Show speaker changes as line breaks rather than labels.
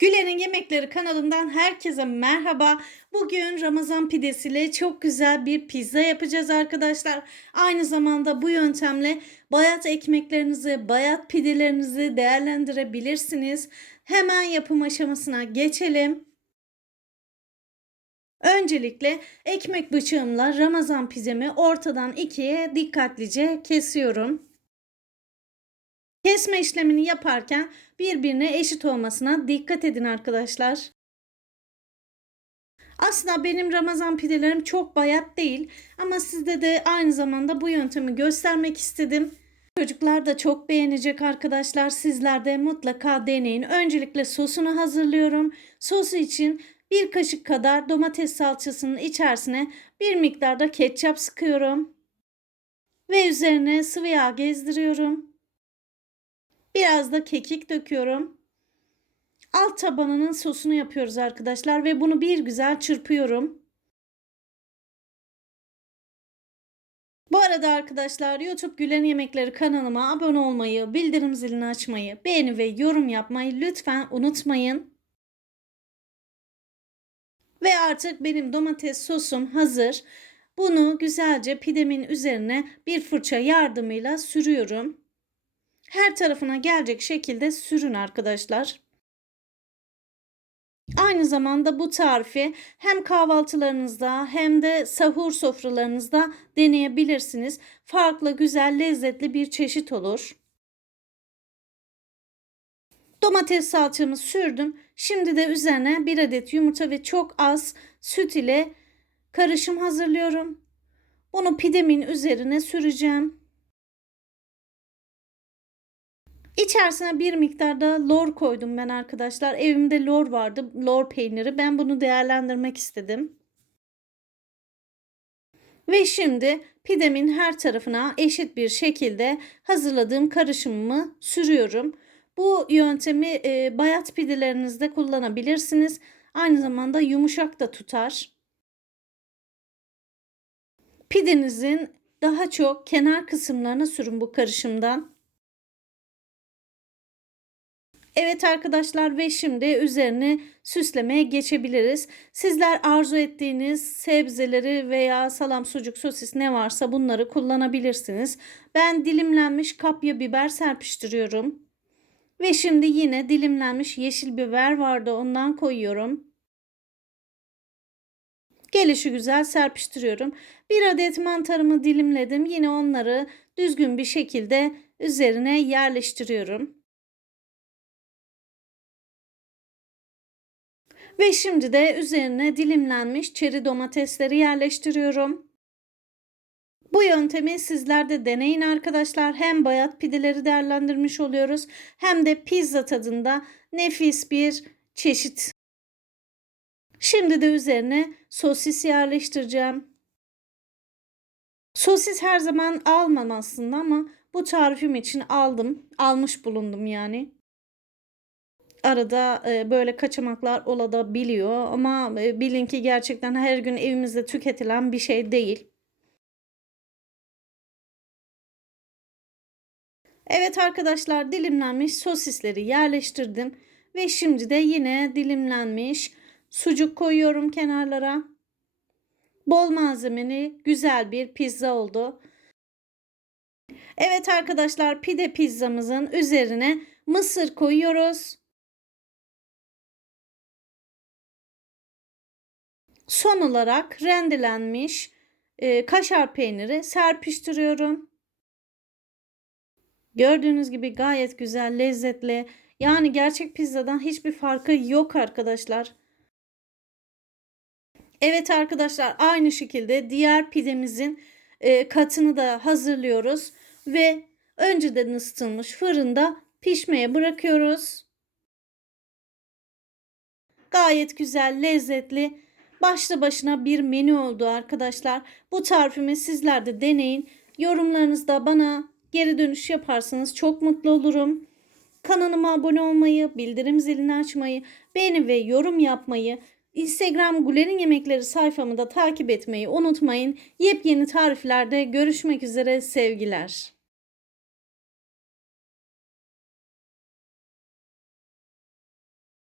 Güler'in Yemekleri kanalından herkese merhaba. Bugün Ramazan pidesiyle çok güzel bir pizza yapacağız arkadaşlar. Aynı zamanda bu yöntemle bayat ekmeklerinizi, bayat pidelerinizi değerlendirebilirsiniz. Hemen yapım aşamasına geçelim. Öncelikle ekmek bıçağımla Ramazan pizemi ortadan ikiye dikkatlice kesiyorum. Kesme işlemini yaparken birbirine eşit olmasına dikkat edin arkadaşlar. Aslında benim Ramazan pidelerim çok bayat değil ama sizde de aynı zamanda bu yöntemi göstermek istedim. Çocuklar da çok beğenecek arkadaşlar. Sizler de mutlaka deneyin. Öncelikle sosunu hazırlıyorum. Sosu için bir kaşık kadar domates salçasının içerisine bir miktarda ketçap sıkıyorum. Ve üzerine sıvı yağ gezdiriyorum. Biraz da kekik döküyorum. Alt tabanının sosunu yapıyoruz arkadaşlar ve bunu bir güzel çırpıyorum. Bu arada arkadaşlar YouTube Gülen Yemekleri kanalıma abone olmayı, bildirim zilini açmayı, beğeni ve yorum yapmayı lütfen unutmayın. Ve artık benim domates sosum hazır. Bunu güzelce pidemin üzerine bir fırça yardımıyla sürüyorum. Her tarafına gelecek şekilde sürün arkadaşlar. Aynı zamanda bu tarifi hem kahvaltılarınızda hem de sahur sofralarınızda deneyebilirsiniz. Farklı, güzel, lezzetli bir çeşit olur. Domates salçamı sürdüm. Şimdi de üzerine bir adet yumurta ve çok az süt ile karışım hazırlıyorum. Bunu pidemin üzerine süreceğim. İçerisine bir miktarda lor koydum ben arkadaşlar. Evimde lor vardı. Lor peyniri. Ben bunu değerlendirmek istedim. Ve şimdi pidemin her tarafına eşit bir şekilde hazırladığım karışımımı sürüyorum. Bu yöntemi e, bayat pidelerinizde kullanabilirsiniz. Aynı zamanda yumuşak da tutar. Pidenizin daha çok kenar kısımlarına sürün bu karışımdan. Evet arkadaşlar ve şimdi üzerine süslemeye geçebiliriz. Sizler arzu ettiğiniz sebzeleri veya salam, sucuk, sosis ne varsa bunları kullanabilirsiniz. Ben dilimlenmiş kapya biber serpiştiriyorum. Ve şimdi yine dilimlenmiş yeşil biber vardı ondan koyuyorum. Gelişi güzel serpiştiriyorum. Bir adet mantarımı dilimledim. Yine onları düzgün bir şekilde üzerine yerleştiriyorum. Ve şimdi de üzerine dilimlenmiş çeri domatesleri yerleştiriyorum. Bu yöntemi sizler de deneyin arkadaşlar. Hem bayat pideleri değerlendirmiş oluyoruz hem de pizza tadında nefis bir çeşit. Şimdi de üzerine sosis yerleştireceğim. Sosis her zaman almam aslında ama bu tarifim için aldım. Almış bulundum yani arada e, böyle kaçamaklar olabiliyor ama e, bilin ki gerçekten her gün evimizde tüketilen bir şey değil. Evet arkadaşlar dilimlenmiş sosisleri yerleştirdim ve şimdi de yine dilimlenmiş sucuk koyuyorum kenarlara. Bol malzemeli güzel bir pizza oldu. Evet arkadaşlar pide pizzamızın üzerine mısır koyuyoruz. Son olarak rendelenmiş e, kaşar peyniri serpiştiriyorum. Gördüğünüz gibi gayet güzel, lezzetli. Yani gerçek pizzadan hiçbir farkı yok arkadaşlar. Evet arkadaşlar aynı şekilde diğer pidemizin e, katını da hazırlıyoruz ve önceden ısıtılmış fırında pişmeye bırakıyoruz. Gayet güzel, lezzetli başlı başına bir menü oldu arkadaşlar. Bu tarifimi sizler de deneyin. Yorumlarınızda bana geri dönüş yaparsanız çok mutlu olurum. Kanalıma abone olmayı, bildirim zilini açmayı, beğeni ve yorum yapmayı, Instagram Guler'in Yemekleri sayfamı da takip etmeyi unutmayın. Yepyeni tariflerde görüşmek üzere sevgiler.